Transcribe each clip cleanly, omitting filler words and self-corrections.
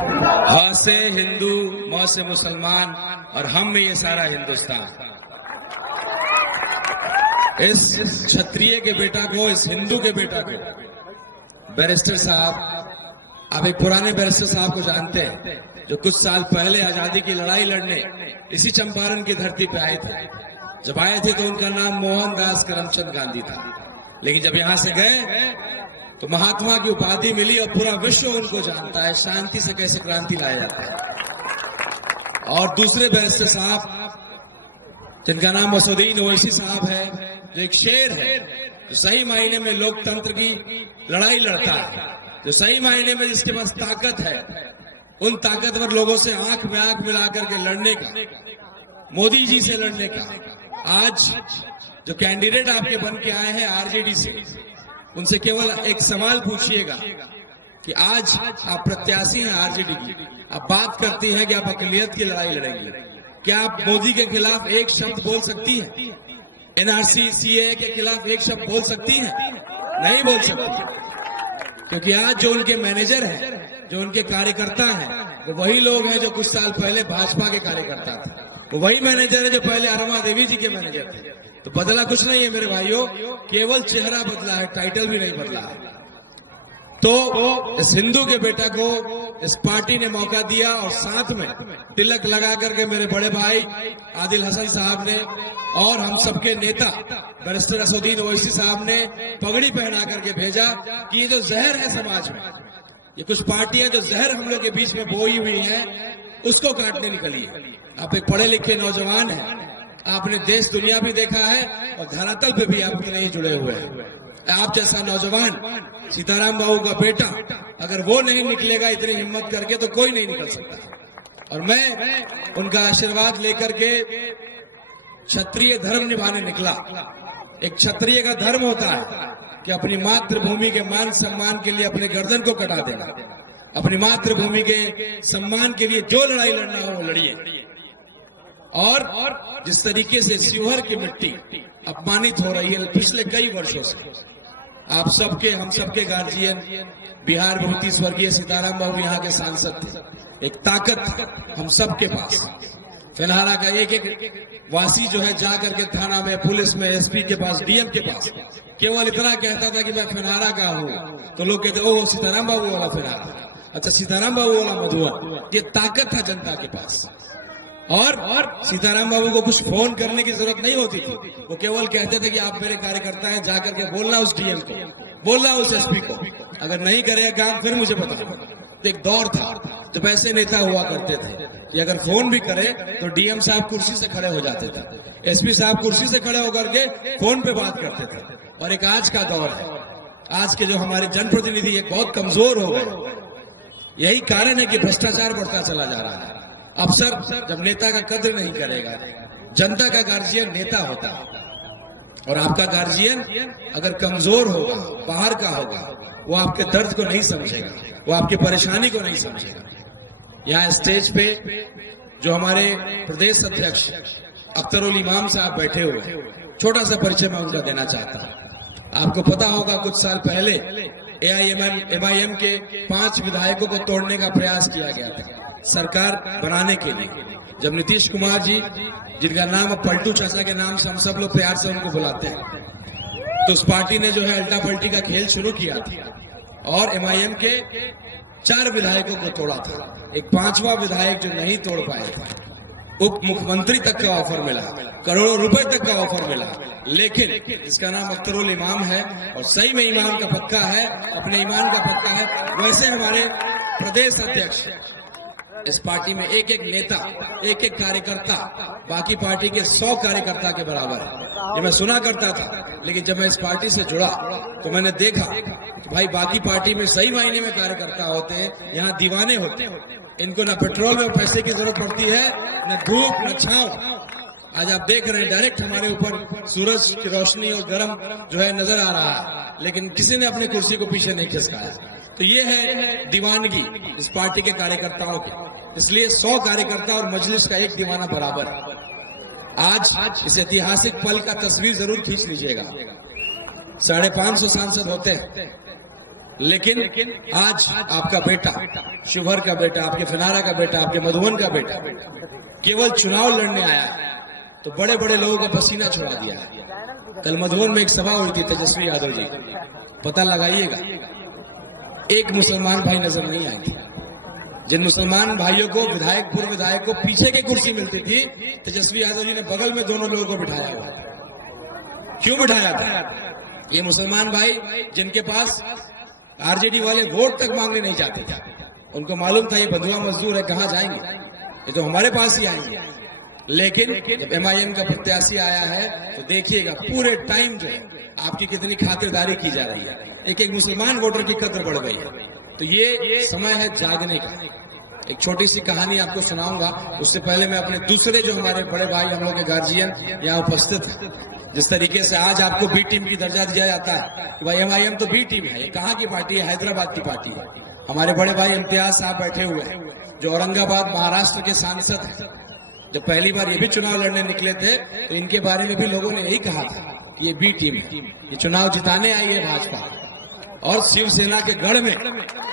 ह से हिंदू, म से मुसलमान और हम में ये सारा हिंदुस्तान। इस क्षत्रिय के बेटा को, इस हिंदू के बेटा को बैरिस्टर साहब, आप एक पुराने बैरिस्टर साहब को जानते हैं जो कुछ साल पहले आजादी की लड़ाई लड़ने इसी चंपारण की धरती पे आए थे। जब आए थे तो उनका नाम मोहनदास करमचंद गांधी था, लेकिन जब यहां से गए तो महात्मा की उपाधि मिली और पूरा विश्व उनको जानता है शांति से कैसे क्रांति लाया जाता है। और दूसरे बैरिस्टर साहब जिनका नाम असदुद्दीन ओवैसी साहब है, जो एक शेर है, जो सही मायने में लोकतंत्र की लड़ाई लड़ता है, जो सही मायने में जिसके पास ताकत है, उन ताकतवर लोगों से आंख में आंख मिलाकर के लड़ने का, मोदी जी से लड़ने का। आज जो कैंडिडेट आपके बन के आए हैं आरजेडी से, उनसे केवल एक सवाल पूछिएगा कि आज आप प्रत्याशी हैं आरजेडी की, आप बात करती हैं कि आप अक़लियत की लड़ाई लड़ेंगे, क्या आप मोदी के खिलाफ एक शब्द बोल सकती हैं? एनआरसी सीए के खिलाफ एक शब्द बोल सकती हैं? नहीं बोल सकती, क्योंकि आज जो उनके मैनेजर हैं, जो उनके कार्यकर्ता हैं, वो वही लोग हैं जो कुछ साल पहले भाजपा के कार्यकर्ता थे। वो वही मैनेजर है जो पहले अरमा देवी जी के मैनेजर थे। तो बदला कुछ नहीं है मेरे भाइयों, केवल चेहरा बदला है, टाइटल भी नहीं बदला है। तो इस हिंदू के बेटा को इस पार्टी ने मौका दिया और साथ में तिलक लगा करके मेरे बड़े भाई आदिल हसन साहब ने और हम सबके नेता बैरिस्टर असदुद्दीन ओवैसी साहब ने पगड़ी पहना करके भेजा कि ये जो जहर है समाज में, ये कुछ पार्टियां जो जहर हम लोग के बीच में बोई हुई हैं, उसको काटने निकली है। आप एक पढ़े लिखे नौजवान हैं, आपने देश दुनिया भी देखा है और धरातल पे भी आप उतने ही जुड़े हुए हैं। आप जैसा नौजवान, सीताराम बाबू का बेटा, अगर वो नहीं निकलेगा इतनी हिम्मत करके तो कोई नहीं निकल सकता। और मैं उनका आशीर्वाद लेकर के क्षत्रिय धर्म निभाने निकला। एक क्षत्रिय का धर्म होता है कि अपनी मातृभूमि के मान सम्मान के लिए अपने गर्दन को कटा देना, अपनी मातृभूमि के सम्मान के लिए जो लड़ाई लड़ना हो वो लड़िए। और जिस तरीके से शिवहर की मिट्टी अपमानित हो रही है पिछले कई वर्षों से, आप सबके, हम सबके गार्जियन, बिहार विभूति स्वर्गीय सीताराम बाबू यहाँ के सांसद थे। एक ताकत हम सबके पास, फेनहारा का एक एक वासी जो है जा करके थाना में, पुलिस में, एसपी के पास, डीएम के पास केवल इतना कहता था कि मैं फेनहारा का हूँ, तो लोग कहते ओह सीताराम बाबू वाला फेनहारा, अच्छा सीताराम बाबू वाला मधुआ। ये ताकत था जनता के पास। और सीताराम बाबू को कुछ फोन करने की जरूरत नहीं होती थी, वो केवल कहते थे कि आप मेरे कार्यकर्ता हैं, जाकर के बोलना उस डीएम को, बोलना उस एसपी को, अगर नहीं करेगा काम फिर मुझे बताओ। तो एक दौर था जब ऐसे नेता हुआ करते थे कि अगर फोन भी करे तो डीएम साहब कुर्सी से खड़े हो जाते थे, एसपी साहब कुर्सी से खड़े होकर के फोन पे बात करते थे। और एक आज का दौर है, आज के जो हमारे जनप्रतिनिधि एक बहुत कमजोर हो गए। यही कारण है कि भ्रष्टाचार बढ़ता चला जा रहा है। अफसर जब नेता का कद्र नहीं करेगा, जनता का गार्जियन नेता होता है, और आपका गार्जियन अगर कमजोर होगा, बाहर का होगा, वो आपके दर्द को नहीं समझेगा, वो आपकी परेशानी को नहीं समझेगा। यहाँ स्टेज पे जो हमारे प्रदेश अध्यक्ष अख्तरुल इमाम साहब बैठे हुए, छोटा सा परिचय मैं उनका देना चाहता हूँ। आपको पता होगा कुछ साल पहले एआईएमआईएम के 5 विधायकों को तोड़ने का प्रयास किया गया था सरकार बनाने के लिए। जब नीतीश कुमार जी, जिनका नाम पलटू चाचा के नाम से हम सब लोग प्यार से उनको बुलाते हैं, तो उस पार्टी ने जो है अल्टा पलटी का खेल शुरू किया था और एमआईएम के 4 विधायकों को तोड़ा था। एक 5वां विधायक जो नहीं तोड़ पाए थे, उप मुख्यमंत्री तक का ऑफर मिला, करोड़ों रुपए तक का ऑफर मिला, लेकिन इसका नाम अख्तरुल इमाम है और सही में ईमान का पक्का है, अपने ईमान का पक्का है। वैसे हमारे प्रदेश अध्यक्ष, इस पार्टी में एक एक नेता, एक एक कार्यकर्ता बाकी पार्टी के 100 कार्यकर्ता के बराबर है। ये मैं सुना करता था, लेकिन जब मैं इस पार्टी से जुड़ा तो मैंने देखा कि भाई बाकी पार्टी में सही मायने में कार्यकर्ता होते हैं, यहाँ दीवाने होते हैं। इनको न पेट्रोल में पैसे की जरूरत पड़ती है, न धूप न छांव। आज आप देख रहे हैं डायरेक्ट हमारे ऊपर सूरज की रोशनी और गर्म जो है नजर आ रहा है, लेकिन किसी ने अपनी कुर्सी को पीछे नहीं खिसकाया। तो ये है दीवानगी इस पार्टी के कार्यकर्ताओं की। इसलिए 100 कार्यकर्ता और मजलिस का एक दीवाना बराबर है। आज इस ऐतिहासिक पल का तस्वीर जरूर खींच लीजिएगा। 550 सांसद होते हैं लेकिन आज आपका बेटा, शिवहर का बेटा, आपके फिनारा का बेटा, आपके मधुबन का बेटा केवल चुनाव लड़ने आया तो बड़े बड़े लोगों का पसीना छुड़ा दिया। कल मधुबन में एक सभा हुई थी तेजस्वी यादव जी, पता लगाइएगा, एक मुसलमान भाई नजर नहीं आएंगे। जिन मुसलमान भाइयों को विधायक, पूर्व विधायक को पीछे की कुर्सी मिलती थी, तेजस्वी यादव जी ने बगल में दोनों लोगों को बिठाया हुआ। क्यों बिठाया था? ये मुसलमान भाई जिनके पास आरजेडी वाले वोट तक मांगने नहीं जाते थे, उनको मालूम था ये बंधुआ मजदूर है, कहां जाएंगे, ये तो हमारे पास ही आएंगे। लेकिन जब एमआईएम का प्रत्याशी आया है तो देखिएगा पूरे टाइम जो है आपकी कितनी खातिरदारी की जा रही है। एक एक मुसलमान वोटर की कदर बढ़ गई है। तो ये समय है जागने का। एक छोटी सी कहानी आपको सुनाऊंगा, उससे पहले मैं अपने दूसरे जो हमारे बड़े भाई, हम लोग के गार्जियन यहाँ उपस्थित हैं, जिस तरीके से आज आपको बी टीम की दर्जा दिया जाता है कि भाई एमआईएम तो बी टीम है, ये कहाँ की पार्टी है? हैदराबाद की पार्टी है। हमारे बड़े भाई इम्तियाज साहब बैठे हुए हैं जो औरंगाबाद महाराष्ट्र के सांसद हैं। जब पहली बार ये भी चुनाव लड़ने निकले थे तो इनके बारे में भी लोगों ने यही कहा था कि ये बी टीम है, ये चुनाव जिताने आई है भाजपा। और शिवसेना के गढ़ में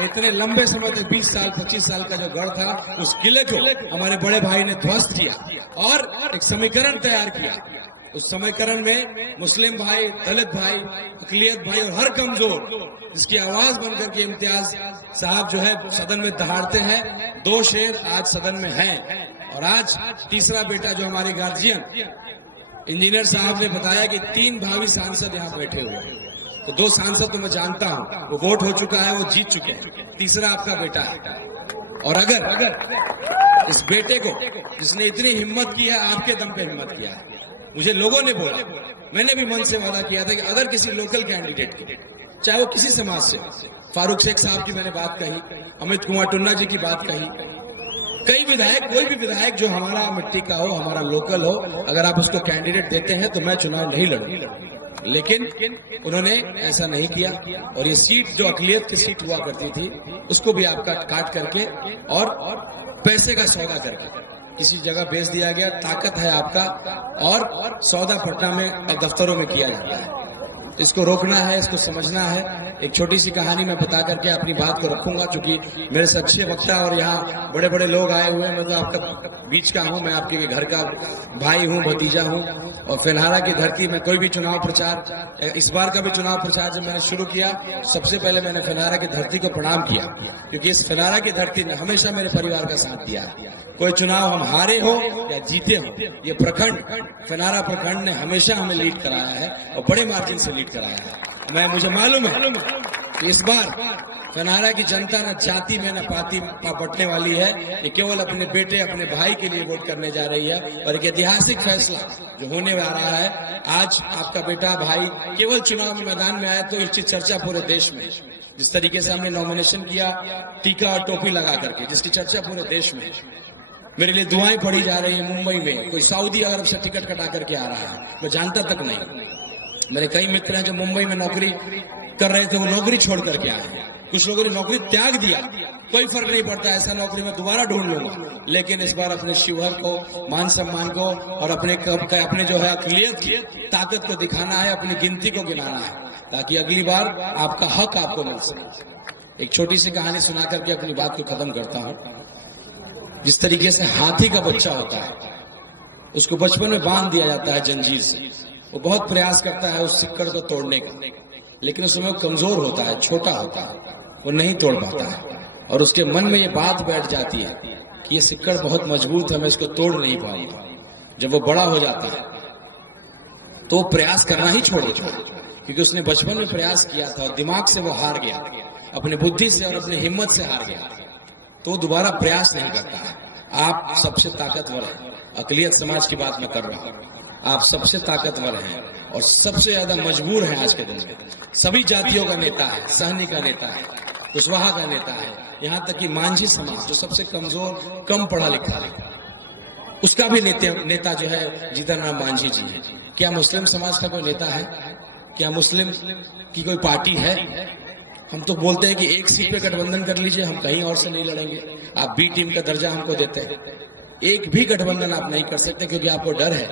इतने लंबे समय तक 20 साल 25 साल का जो गढ़ था, उस किले को हमारे बड़े भाई ने ध्वस्त किया और एक समीकरण तैयार किया। उस समीकरण में मुस्लिम भाई, दलित भाई, अकलियत भाई और हर कमजोर जिसकी आवाज बनकर के इम्तियाज साहब जो है सदन में दहाड़ते हैं। 2 शेर आज सदन में हैं। और आज तीसरा बेटा जो हमारे गार्जियन इंजीनियर साहब ने बताया कि 3 भावी सांसद यहाँ बैठे हुए हैं। तो 2 सांसद तो मैं जानता हूँ, वो वोट हो चुका है, वो जीत चुके हैं। तीसरा आपका बेटा है। और अगर इस बेटे को जिसने इतनी हिम्मत की है, आपके दम पे हिम्मत किया है, मुझे लोगों ने बोला, मैंने भी मन से वादा किया था कि अगर किसी लोकल कैंडिडेट की, चाहे वो किसी समाज से, फारूक शेख साहब की मैंने बात कही, अमित कुमार टुन्ना जी की बात कही, कई विधायक, कोई भी विधायक जो हमारा मिट्टी का हो, हमारा लोकल हो, अगर आप उसको कैंडिडेट देते हैं तो मैं चुनाव नहीं लड़ूंगा। लेकिन उन्होंने ऐसा नहीं किया और ये सीट जो अकलियत की सीट हुआ करती थी उसको भी आपका काट करके और पैसे का सौदा करके किसी जगह बेच दिया गया। ताकत है आपका और सौदा पटना में और दफ्तरों में किया जाता है। इसको रोकना है, इसको समझना है। एक छोटी सी कहानी मैं बता करके अपनी बात को रखूंगा, क्योंकि मेरे से अच्छे वक्ता और यहाँ बड़े बड़े लोग आए हुए हैं। मैं तो आपका बीच का हूँ, मैं आपके घर का भाई हूँ, भतीजा हूँ। और फिनहारा की धरती में कोई भी चुनाव प्रचार, इस बार का भी चुनाव प्रचार जब मैंने शुरू किया, सबसे पहले मैंने फिनहारा की धरती को प्रणाम किया, क्योंकि इस फिनहारा की धरती ने हमेशा मेरे परिवार का साथ दिया। कोई चुनाव हम हारे हो या जीते हो, ये प्रखंड, फिनहारा प्रखंड ने हमेशा हमें लीड कराया है और बड़े मार्जिन से लीड कराया है। मुझे मालूम है कि इस बार फिनहारा की जनता न जाति में न पाति बंटने वाली है। ये केवल अपने बेटे, अपने भाई के लिए वोट करने जा रही है। और एक ऐतिहासिक फैसला जो होने वाला है, आज आपका बेटा भाई केवल चुनाव में मैदान में आया तो इसकी चर्चा पूरे देश में, जिस तरीके से हमने नॉमिनेशन किया टीका और टोपी लगा करके, जिसकी चर्चा पूरे देश में, मेरे लिए दुआएं पड़ी जा रही है। मुंबई में कोई सऊदी अरब से टिकट कटा करके आ रहा है, मैं जानता तक नहीं। मेरे कई मित्र हैं जो मुंबई में नौकरी कर रहे थे, वो नौकरी छोड़ करके आए। कुछ लोगों ने नौकरी त्याग दिया, कोई फर्क नहीं पड़ता, ऐसा नौकरी मैं दोबारा ढूंढ लूंगा। लेकिन इस बार अपने शिवहर को, मान सम्मान को और अपने जो है अकलियत की ताकत को दिखाना है, अपनी गिनती को गिनाना है, ताकि अगली बार आपका हक आपको मिल सके। एक छोटी सी कहानी सुना करके अपनी बात को खत्म करता हूँ। जिस तरीके से हाथी का बच्चा होता है, उसको बचपन में बांध दिया जाता है जंजीर से, वो बहुत प्रयास करता है उस सिक्कड़ को तोड़ने का, लेकिन उस समय वो कमजोर होता है, छोटा होता है, वो नहीं तोड़ पाता है। और उसके मन में ये बात बैठ जाती है कि ये सिक्कड़ बहुत मजबूत है, मैं इसको तोड़ नहीं पाऊंगा। जब वो बड़ा हो जाता है तो वो प्रयास करना ही छोड़ देता है, क्योंकि उसने बचपन में प्रयास किया था और दिमाग से वो हार गया, अपने बुद्धि से और अपनी हिम्मत से हार गया, तो दोबारा प्रयास नहीं करता है। आप सबसे ताकतवर हैं, अकलियत समाज की बात मैं कर रहा हूँ, आप सबसे ताकतवर हैं और सबसे ज्यादा मजबूर हैं आज के दिन में। सभी जातियों का नेता है, सहनी का नेता है, कुशवाहा का नेता है, यहाँ तक कि मांझी समाज जो सबसे कमजोर, कम पढ़ा लिखा है, उसका भी नेता जो है जीतन राम मांझी जी है। क्या मुस्लिम समाज का कोई नेता है? क्या मुस्लिम की कोई पार्टी है? हम तो बोलते हैं कि एक सीट पे गठबंधन कर लीजिए, हम कहीं और से नहीं लड़ेंगे। आप बी टीम का दर्जा हमको देते हैं, एक भी गठबंधन आप नहीं कर सकते, क्योंकि आपको डर है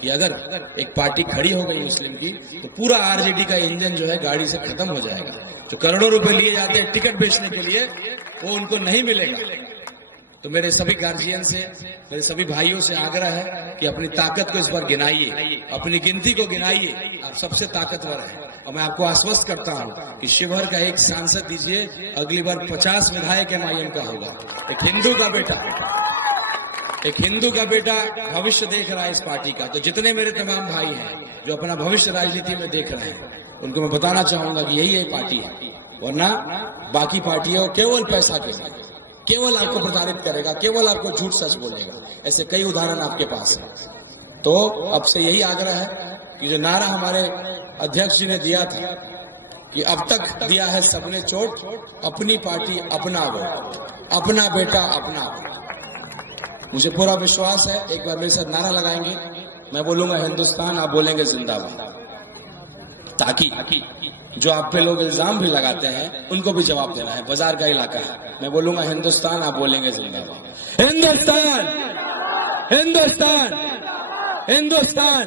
कि अगर एक पार्टी खड़ी हो गई मुस्लिम की तो पूरा आरजेडी का इंजन जो है गाड़ी से खत्म हो जाएगा। जो करोड़ों रुपए लिए जाते हैं टिकट बेचने के लिए, वो उनको नहीं मिलेगा। तो मेरे सभी गार्जियन से, मेरे सभी भाइयों से आग्रह है कि अपनी ताकत को इस बार गिनाइए, अपनी गिनती को गिनाइए। आप सबसे ताकतवर है और मैं आपको आश्वस्त करता हूं कि शिवहर का एक सांसद दीजिए, अगली बार 50 विधायक MIM का होगा। एक हिंदू का बेटा भविष्य देख रहा है इस पार्टी का। तो जितने मेरे तमाम भाई हैं जो अपना भविष्य राजनीति में देख रहे हैं, उनको मैं बताना चाहूंगा कि यही एक पार्टी है, वरना बाकी पार्टियों केवल पैसा के लिए केवल आपको प्रताड़ित करेगा, केवल आपको झूठ सच बोलेगा। ऐसे कई उदाहरण आपके पास है। तो अब से यही आग्रह है कि जो नारा हमारे अध्यक्ष जी ने दिया था कि अब तक दिया है सबने चोट, अपनी पार्टी अपना वोट, अपना बेटा अपना वोट। मुझे पूरा विश्वास है, एक बार मेरे साथ नारा लगाएंगे, मैं बोलूंगा हिंदुस्तान, आप बोलेंगे जिंदाबाद, ताकि जो आप पे लोग इल्जाम भी लगाते हैं उनको भी जवाब देना है। बाजार का इलाका है, मैं बोलूंगा हिंदुस्तान, आप बोलेंगे जिंदाबाद। हिंदुस्तान, हिंदुस्तान, हिंदुस्तान।